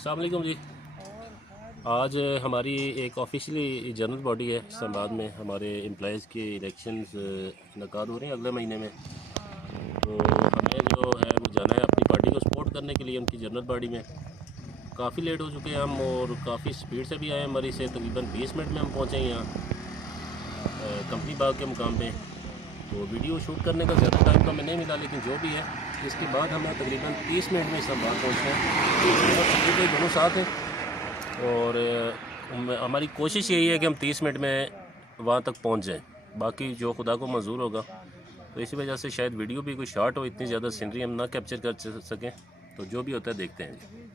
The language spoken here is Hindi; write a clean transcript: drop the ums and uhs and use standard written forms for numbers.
अस्सलाम वालेकुम जी। आज हमारी एक ऑफिशियली जनरल बॉडी है इस्लामाबाद में। हमारे एम्प्लॉज़ के इलेक्शंस इनकाद हो रहे हैं अगले महीने में। तो हमें जो है वो जाना है अपनी पार्टी को सपोर्ट करने के लिए उनकी जनरल बॉडी में। काफ़ी लेट हो चुके हैं हम और काफ़ी स्पीड से भी आए हैं। मरी से तकरीबन 20 मिनट में हम पहुँचे हैं यहाँ कंपनी बाग के मुकाम पे। तो वीडियो शूट करने का ज़्यादा टाइम तो हमें नहीं मिला, लेकिन जो भी है इसके बाद हमें तकरीबन 30 मिनट में इस्लामाबाद पहुँचना है। दोनों साथ हैं और हमारी कोशिश यही है कि हम 30 मिनट में वहाँ तक पहुँच जाएं। बाकी जो खुदा को मंजूर होगा। तो इसी वजह से शायद वीडियो भी कोई शॉर्ट हो, इतनी ज़्यादा सीनरी हम ना कैप्चर कर सकें। तो जो भी होता है देखते हैं।